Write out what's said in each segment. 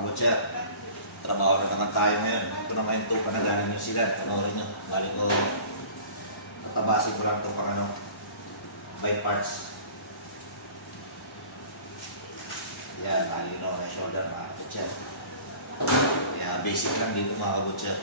mga butcher. Trabaho na naman tayo ngayon. Ito naman yung tupa na galing New Zealand. Panoorin nyo. Balik ko, tatabasin ko lang ito pang ano, by parts. Yan, balik na ako shoulder mga butcher. Kaya basic lang dito mga butcher.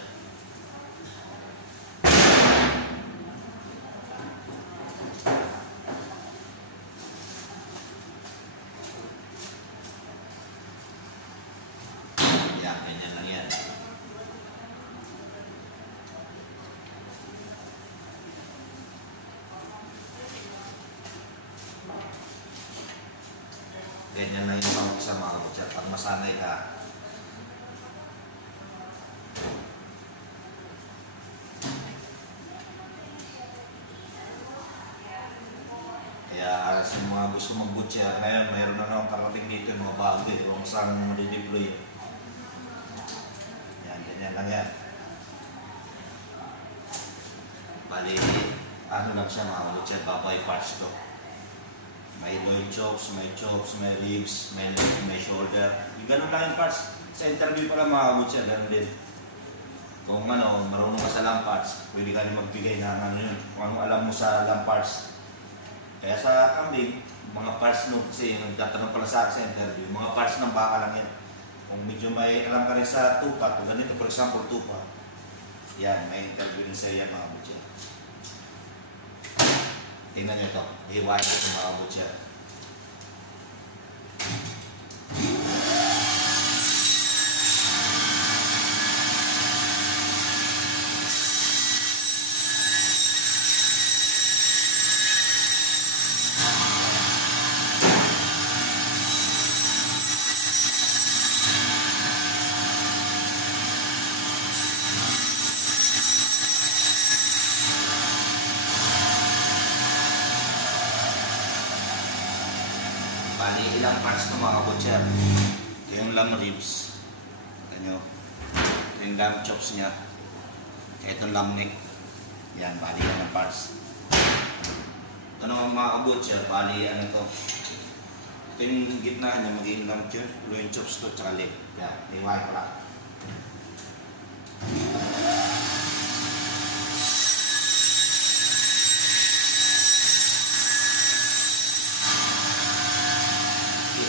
Ganyan lang yan. Ganyan lang yung pang-isa mga butcher. Pag masanay ka, kaya sa mga gusto mag-butcher, ngayon mayroon na akong karating dito yung mga bago eh. Kung saan ma-deploy. Ganyan lang yan. Bali, ano lang siya mga butcher, babay parts to. May loin chops, may ribs, may leg, may shoulder. Ganun lang yung parts. Sa interview pala mga butcher, ganun din. Kung ano, marunong ka sa lamb parts, pwede ka rin magbigay ng ano yun. Kung ano alam mo sa lamb parts. Kaya sa kambing, mga parts no, kasi nagtatanong pala sa interview, mga parts ng baka lang yan. Kung medyo may alam ka rin sa tupa, kung ganito for example tupa, yan, may interview rin sa yan mga butcher. Tingnan nyo ito, hiwain ko ito mga butcher. Bali, ilang parts ito mga butcher. Ito yung lamb ribs. Ito nyo. Ito yung lamb chops nya. Ito yung lamb neck. Yan, bali yan ang parts. Ito naman mga butcher, bali ano ito. Ito yung gitna niya, magiging lamb loin chops ito, tsaka leg. Yan, iwain ko lang.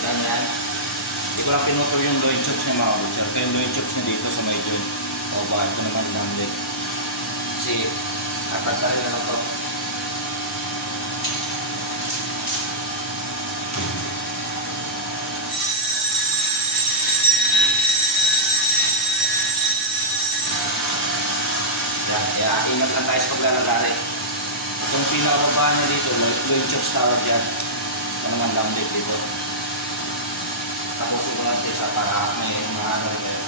Yan. Hindi ko lang pinutol yung loin chops niya mga butcher. Kaya yung loin chops niya dito sa may joint. O ba, ito naman lang leg. Kasi atagkari na lang ito. Yan, kaya ingat lang tayo sa paglalagari. Itong pinakababa niya dito, loin chops tawag yan. Ito naman lang leg dito. Tapusin ko lang sa para may mga ano rin kayo.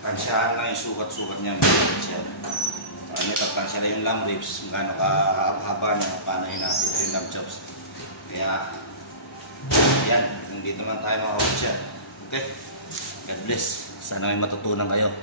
Tansyahan lang yung sukat-sukat niya mga butcher. Tansya na yung lamb ribs, gano'n kahaba na panayin natin ito yung lamb chops. Kaya, yan, nandito naman tayo mga butcher. Okay? God bless. Sana may matutunan kayo.